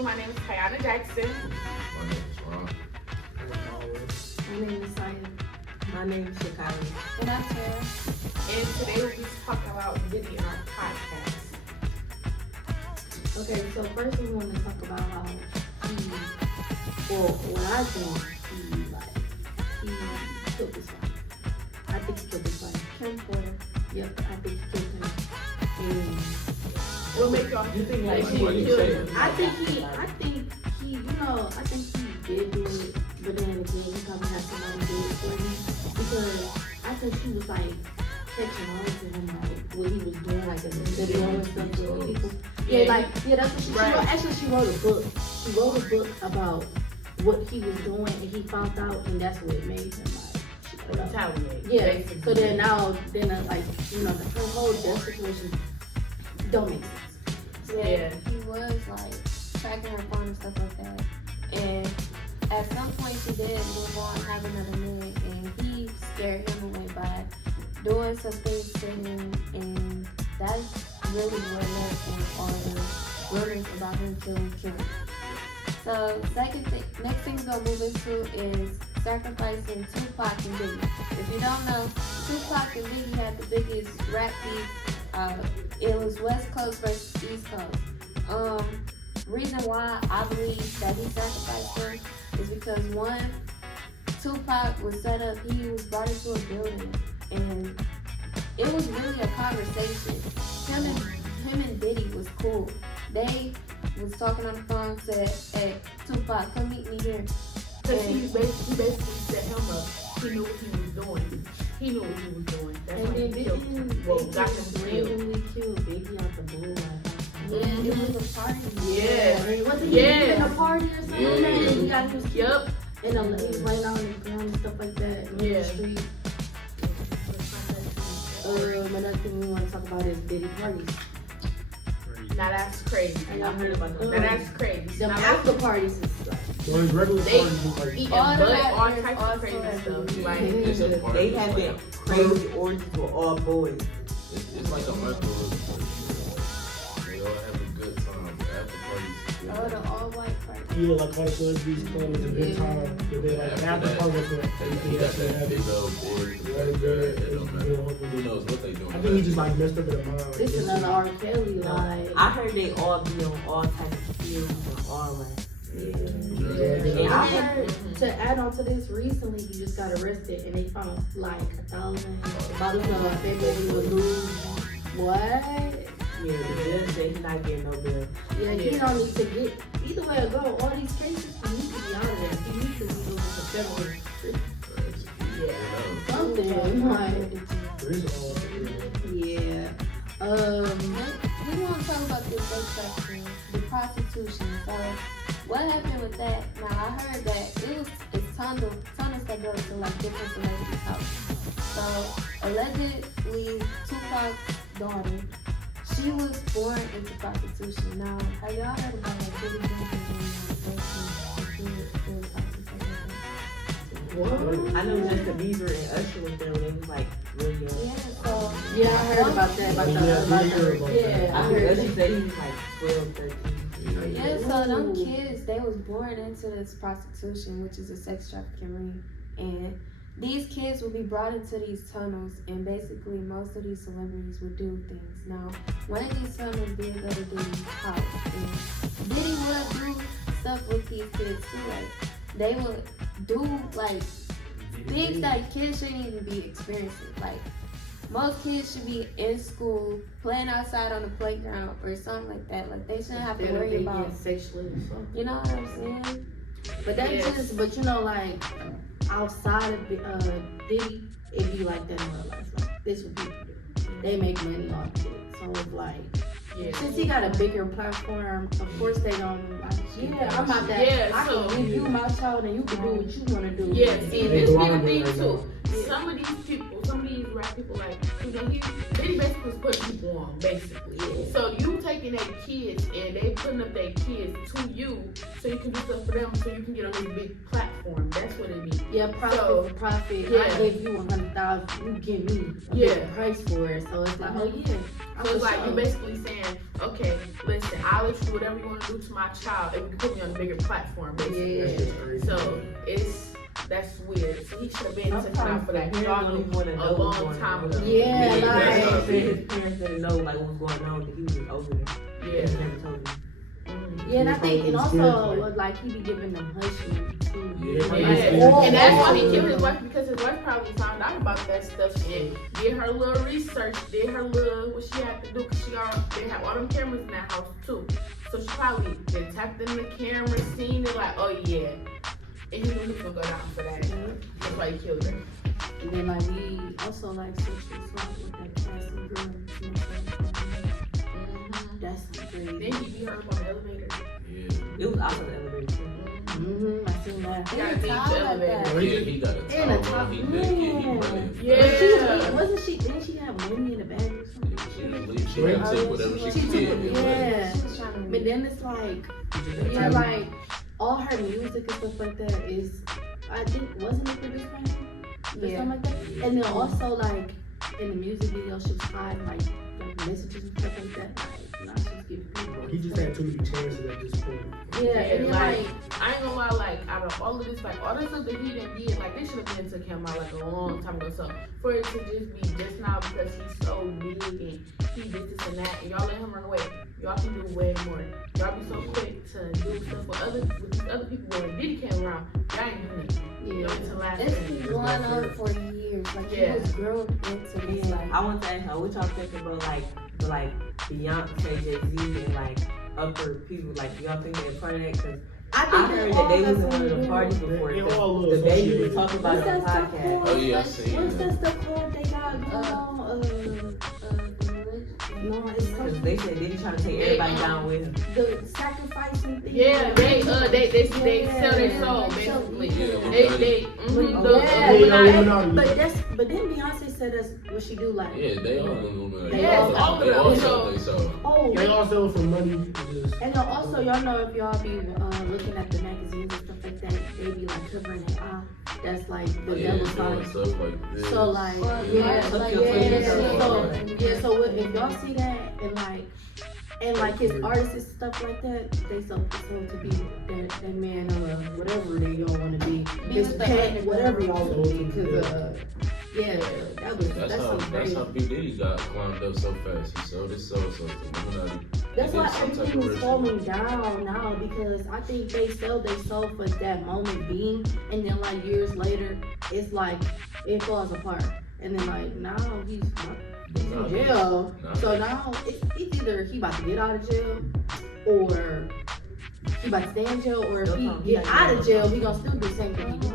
April. My name is Tiana Jackson. My name is Ron. My name is Saya. My name is Shakari. And I'm Tara. And today we'll be talking about Diddy in our podcast. Okay, so first we want to talk about how he, well, what I think he killed his wife. I think he killed his wife. Kim Porter. Yep, I think he killed him. And What make y'all You think like she he killed said- him? I think he, I think he did do it, but then again, he probably had somebody do it for him because I think she was like catching on to him, like what he was doing, like the video and stuff to other people. Yeah, that's what she wrote. Actually, she wrote a book. She wrote a book about what he was doing, and he found out, and that's what made him like. Retaliate. Yeah. Basically. So then now, like the whole death situation don't make sense. Yeah. He was like tracking her phone and stuff like that. And at some point she did move on, have another man, and he scared him away by doing some things to him, and that's really what led to all the rumors about him killing Kim. So next thing we're gonna move into is sacrificing Tupac and Biggie. If you don't know, Tupac and Biggie had the biggest rap beef. It was West Coast versus East Coast. Reason why I believe that he sacrificed her is because one, Tupac was set up, he was brought into a building, and it was really a conversation. Him and Diddy was cool. They was talking on the phone, said, "Hey, Tupac, come meet me here." Because he basically set him up. He knew what he was doing. He knew what he was doing. That's And why then he killed him. Well, got him killed. randomly killed Biggie out the blue. Yeah, it was a party. Yeah. Wasn't he in a party or something? Yeah. And he got his Yep. and he was laying out on the ground and stuff like that on Yeah. the street. Another thing we want to talk about is Diddy parties. Now that's crazy. I heard about Now that. that's crazy. The Now after parties is like, So his regular They parties look like eating All the butt, all rappers types also of crazy have stuff. been- Like, It's a party. They It's had like- that crazy orgies with all boys. It's like a microwave party. They all have a good time. The after parties. Oh, the all-white party. yeah, like white celebrities come with a good time. But then like after party, that's what He got that big old big. It don't matter. Who knows what they doing? I think he just like messed up in the mind. Like, this is another R. Kelly like. I heard they all be on all types of films and all that. And I heard to add on to this, recently he just got arrested and they found like 1,000 bottles of baby was loose. What? Yeah, the judge said he's not getting no bill. Yeah, he don't need to get either way it go. All these cases, he needs to be out of there. He needs to be going to federal something like. There's all. Yeah. We want to talk about this next section, the prostitution. So, what happened with that? Now, I heard that it's tunnels that go to like different celebrities' houses. So, allegedly, Tupac's daughter, she was born into prostitution. Now, have y'all heard about that Diddy I know Justin Bieber and Usher with them when they was like really young. Yeah, so Yeah, I heard about that. I I heard yeah. Usher say he was like 12, 13. yeah, so them kids, they was born into this prostitution, which is a sex trafficking ring. And these kids will be brought into these tunnels, and basically most of these celebrities would do things. Now, one of these tunnels did go to Diddy's house, and Diddy would do stuff with these kids too. Like, they would do like things that kids shouldn't even be experiencing. Like, most kids should be in school, playing outside on the playground or something like that. Like, they shouldn't have to worry about, sexually or something. you know what I'm saying? But that's just, but you know, like outside of Diddy, it be like that in real life. Like this what people do. They make money off it. So it's like, since he got a bigger platform, of course they don't. Like, I'm not that. Yeah, I so- can give you my child and you can do what you want to do. Yeah, see, this be the thing too. some of these people, some of these rap people, like, you know, Diddy basically was putting people on, basically. Yeah. So you taking their kids and they putting up their kids to you so you can do stuff for them so you can get on this big platform. That's what it means. Yeah, profit for profit. Yeah. I gave you 100,000. You give me a big price for it. So it's like, oh yeah. So it's like you basically saying, okay, listen, I'll let you do whatever you want to do to my child if you can put me on a bigger platform, basically. Yeah. So that's weird. So he should have been taken out for that. Y'all Y'all don't knew want to a know what's long going time on. ago. Yeah, Yeah, that's like. not His parents didn't know like what was going on, that he was just over there. Yeah. He never told me. Yeah, and I think, and Probably also, scared, like, he be giving them hushing too. Yeah. Yeah, and that's why he killed his wife, because his wife probably found out about that stuff and did her little research, did her little what she had to do, because they have all them cameras in that house too. So she probably been tapped in the camera, seen it like, oh yeah, and he knew he was gonna go down for that. That's why he killed her. And then, like, we also, like, sexual assault with that casting girl. You know, that's crazy. Then he beat her up on the elevator. Yeah. It was out of the elevator too. I seen that. He got beat Tall the like elevator. that. Yeah, he got a And a towel top on. He naked. He running. Yeah. Wasn't she, didn't she have money in the bag or something? She didn't leave. She had to take whatever she She could took get. it, yeah. She was trying to But then it's like, yeah, like, all her music and stuff like that is, I think, wasn't it produced by him? Or Yeah. something like that? And then also, like, in the music video, she was hiding, like messages and stuff like that. Like, now she's giving people. He just had too many chances at this point. Yeah, and then, like, like, I ain't gonna lie, like, out of all of this, like, all the stuff that he done did, like, they should have been took him out, like, a long time ago. So, for it to just be just now because he's so big and he did this and that, and y'all let him run away, y'all can do way more. Y'all be so quick to do stuff with these other people. When Diddy came around, y'all ain't doing it. yeah. Y'all into last It's minute. been going on for years. Like, Yeah. he was grown into this, like, I want to ask y'all, what y'all think about like Beyonce, Jay-Z, and like upper people? Like, do y'all think they're part of that? Cause I heard that they was in one of the parties before. They all The look baby associated. was talking about it on the podcast. Oh yeah, I seen What's that. that stuff called they got going on? No, it's Cause something. they said they trying to take everybody down with him. The sacrificing thing. Yeah, they sell their soul, basically. Yeah, They But then Beyonce said that's what she do, like. Yeah, they all Illuminati. Yes, all of They all them. sell they soul. Oh, They all sell for money. Just, and then also y'all know if y'all be looking at the magazines and stuff like that, they be like covering their eye. That's like the Yeah, devil's doing sign. stuff like this. So like, Well, yeah, like, so yeah, so if y'all see that and like his artists and stuff like that, they so to be that man whatever they all want to be, his with the pet, underground. whatever y'all want to be, cause yeah, that's That's some how crazy. P. Diddy got climbed up so fast. He sold his soul so the Illuminati. That's why Some type everything of is ritual. falling down now, because I think they sell their soul for that moment being, and then like years later, it's like it falls apart, and then like now he's in jail. So now it's either he about to get out of jail, or he about to stay in jail, or if he get out of jail, he gonna still do the same thing he do.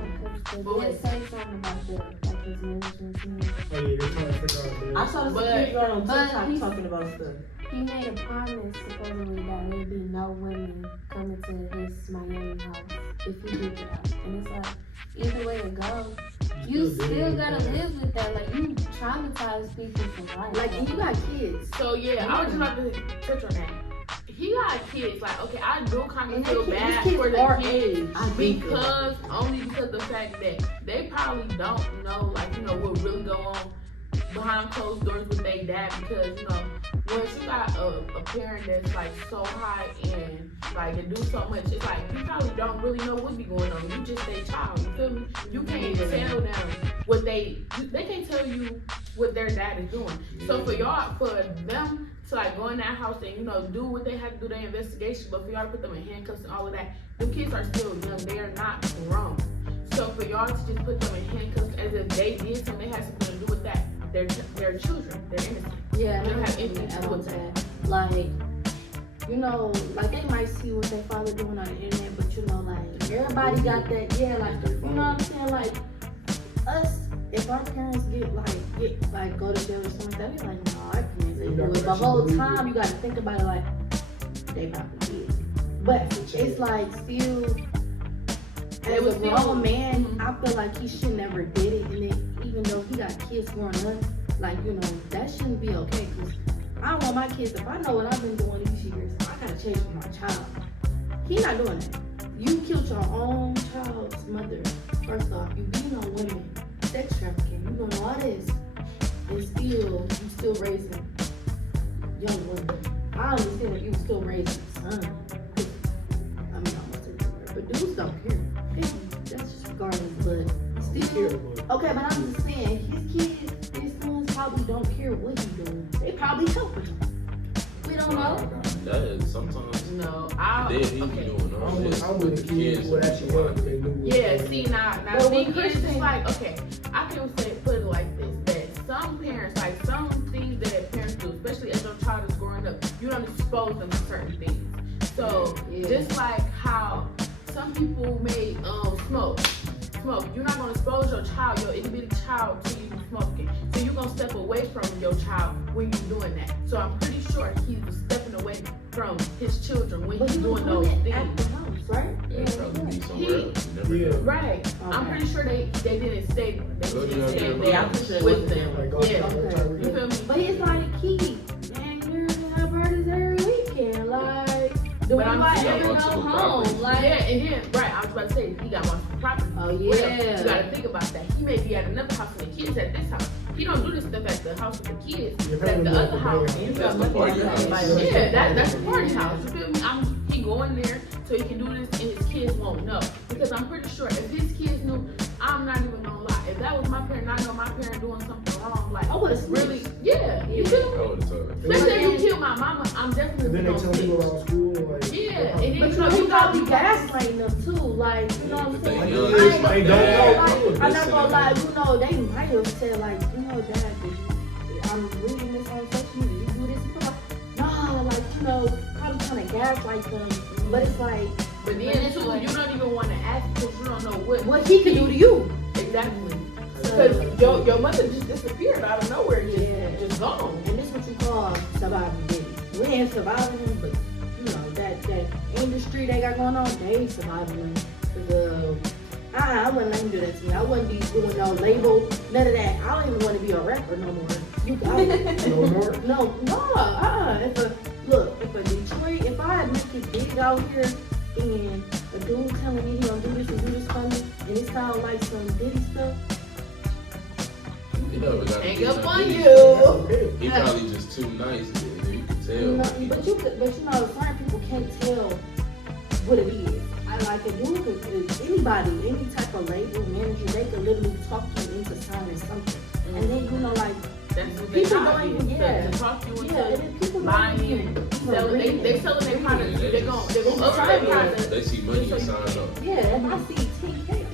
But let's say something about his management team. oh yeah, they're trying to figure out. I saw the But- security guard on but TikTok he's- talking about stuff. He made a promise supposedly that there'd be no women coming to his Miami house if he did it out. And it's like, either way it goes, you still gotta live with that. Like, you traumatize people for life. Like, and you got kids. So yeah, I was just about to touch on that. He got kids. Like, okay, I do kind of And feel his bad kids for are the kids age. because the fact that they probably don't know, like, you know, what really go on behind closed doors with their dad, because you know, once you got a parent that's like so high and like they do so much, it's like you probably don't really know what be going on. You just their child. You feel me? You can't tell them what they can't tell you what their dad is doing. So for them to like go in that house and, you know, do what they have to do, their investigation, but for y'all to put them in handcuffs and all of that, the kids are still young, they are not grown. So for y'all to just put them in handcuffs as if they did something, they had something to do with that, they're children, they're innocent. Yeah, They don't have I anything to do with that. Like, you know, like they might see what their father doing on the internet, but you know, like everybody got that. Yeah, like you know what I'm saying? Like us, if our parents get go to jail or something like that, we like, no, our parents ain't do it. The whole time you got to think about it, like they probably did. But it's like still, as a grown man, I feel like he should never did it, and then he even though he got kids growing up, like, you know, that shouldn't be okay. Cause I don't want my kids, if I know what I've been doing these years, I gotta change for my child. He not doing that. You killed your own child's mother. First off, you beating on women, sex trafficking, you doing all this, and you still raising young women. I understand if you still raising a son. I mean, I almost said the word, but dudes don't care. That's just regardless, but still. Okay, but I'm just saying, his sons probably don't care what he's doing. They probably helping him. We don't know. That is sometimes. No, They be okay. doing all this I'm with the kids who actually help. They knew what Yeah, they were see doing. now Well, see, with it's just Christian- like, okay, I can say put it like this, that some parents, like some things that parents do, especially as your child is growing up, you don't expose them to certain things. So Yeah. just like how some people may smoke. You're not gonna expose your child, your itty bitty child, to you smoking. So you're gonna step away from your child when you're doing that. So I'm pretty sure he was stepping away from his children when But he's he was doing those doing it at things. the house, right? Yeah, probably be somewhere else. You never Yeah. know. Right. I'm Okay. pretty sure they didn't stay. They Go didn't down stay there, there Yeah, I'm pretty sure it with wasn't them. Like, go Yeah. try to You feel me? But it's like a kid. Man, you're have parties every weekend. Like, do But I'm anybody saying- ever He go got multiple home? properties. Like, Yeah, and then right, I was about to say he got multiple properties. oh Well, yeah. you gotta think about that. He may be at another house and the kids at this house. He don't do this stuff at the house with the kids. You're But at the probably other like house, the he's That's got the money. party house. Yeah, that's the party house. You feel me? He going there so he can do this and his kids won't know. Because I'm pretty sure if his kids knew, I'm not even gonna lie. If that was my parent, I know my parent doing something wrong. Like I would've really, snitched. yeah. You feel me? All the time. Especially if you kill my mama, I'm And definitely then they gonna tell people snitch. around school, like, Yeah, they and then But you you know know, you you gotta be got gaslighting them too. Like, you know what I'm saying? They young, I ain't- they don't yeah, know. like, I'm not gonna lie, you know, they might have said like, you know, Dad, I'm reading this on social media. You do this, you come no, like, you know, probably trying to gaslight them. But it's like, But then too, you don't even want to ask because you don't know what he can do to you. exactly. Because your mother just disappeared out of nowhere, Yeah. just gone. And this what you call surviving Diddy. We ain't surviving him, but you know that industry they got going on, they surviving him. I wouldn't let him do that to me. I wouldn't be doing no label, none of that. I don't even want to be a rapper no more. You got it. no more. If a Detroit, if I make it big out here and a dude telling me he gonna do this and do this for me, and it sound like some Diddy stuff, You never got Hang to up on Diddy. you. Okay. He probably just too nice. You can tell. you know, but you know, certain people can't tell what it is. I like a dude could anybody, any type of label manager, they could literally talk you into signing something, and then you know, like. That's what they People got don't you, even- yeah. to talk you into Yeah, and then people buying don't in. even They selling their products. Yeah, They're gonna up their products. They see money and sign up. Yeah, if I see 10K,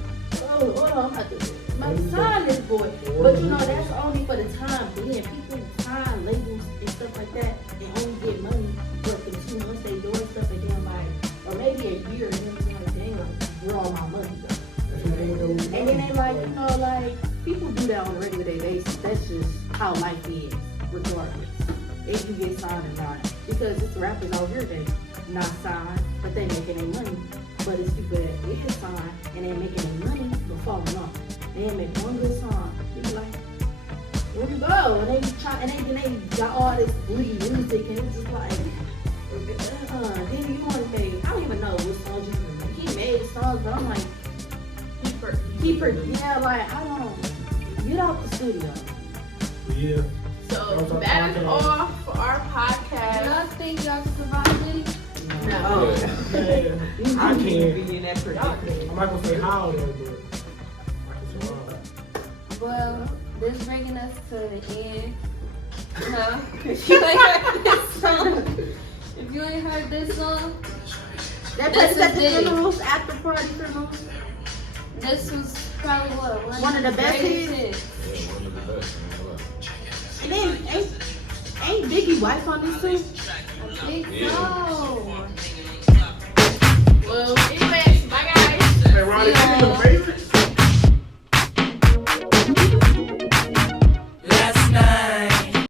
oh, hold on, I'm about to sign this boy. But you know, that's only for the time being. People sign labels and stuff like that and only get money for the 2 months they doing stuff and then like, or maybe a year and then they're like, dang, like, where all my money go? And then they like, you know, like, people do that on a regular day basis. That's just how life is, regardless. If you get signed or not. Because it's rappers out here that not signed, but they making their money. But it's people that is signed and they making their money but falling off. They ain't make one good song. You be like, where you go? And they try, and they got all this booty music and it's just like, then you want to make, I don't even know what songs you can make. He made songs, but I'm like, yeah, like, I don't, get out the studio. Yeah. So that is all for our Do podcast. y'all think y'all can survive Diddy? No. Oh, Man, I I can't can't. be in that predicament. I'm not gonna say how though, but I can survive. Well, this bringing us to the end. No, if you ain't heard this song, if you ain't heard this song, That This place at is the Diddy. funerals, after party funerals. this was probably what One of the best greatest hits. hits. Yeah, one of the best. I ain't gonna lie. And then ain't Biggie wife on this too? I think Yeah. so. Well, anyway.